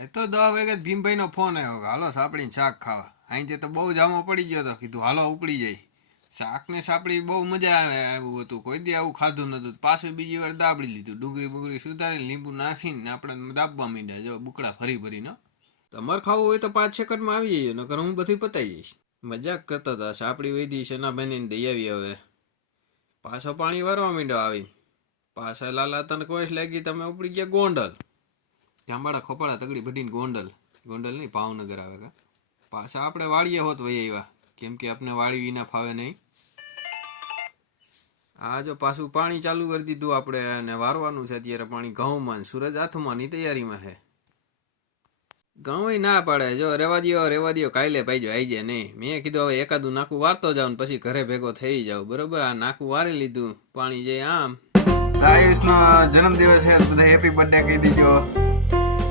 એ તો 10 વાગે ભીમભાઈ નો ફોન આવ્યો કે હાલો સાપડીને શાક ખાવા. અહીં તો બહુ જામો પડી ગયો હતો, કીધું હાલો ઉપડી જાય. શાક ને સાપડી બહુ મજા આવે એવું હતું, કોઈ દી આવું ખાધું નતું. પાછું બીજી વાર દાબડી લીધું, ડુંગળી બુગળી સુધારી લીંબુ નાખીને આપણે દાબવા માંડ્યા. જો બુકડા ફરી ફરીને. તમારે ખાવું હોય તો 5 સેકન્ડમાં આવી જઈએ, નકર હું બધી પતાઈ જઈશ. મજાક કરતા હતા. સાપડી વૈધી છે ના બનીને દઈ આવી. હવે પાછો પાણી વારવા માંડ્યો આવી. પાછા લાલા તને કોઈ લાગી તમે ઉપડી ગયા ગોંડલ. જાંબાડા ખોપાળા તગડી ભટીને ગોંડલ. ગોંડલ નહીં, ભાવનગર આવે કા. પાછા આપણે વાળીએ હોત વહી આવ્યા, કેમ કે આપણે વાળી વિના ફાવે નહીં. આ જો પાછું પાણી ચાલુ કરી દીધું આપણે, અને વારવાનું છે અત્યારે પાણી ઘઉંમાં. સૂરજ હાથમાંની તૈયારીમાં છે. ઘઉં ના પાડે, જો રેવા દ્યો કાલે પાઈજો આવી જાય નહીં. મેં કીધું હવે એકાદું નાખું વારતો જાવ ને પછી ઘરે ભેગો થઈ જાવ. બરોબર, આ નાખું વારી લીધું, પાણી જાય આમ. આયુષ નો જન્મદિવસ છે, બધા હેપી બર્થડે કહી દીજો.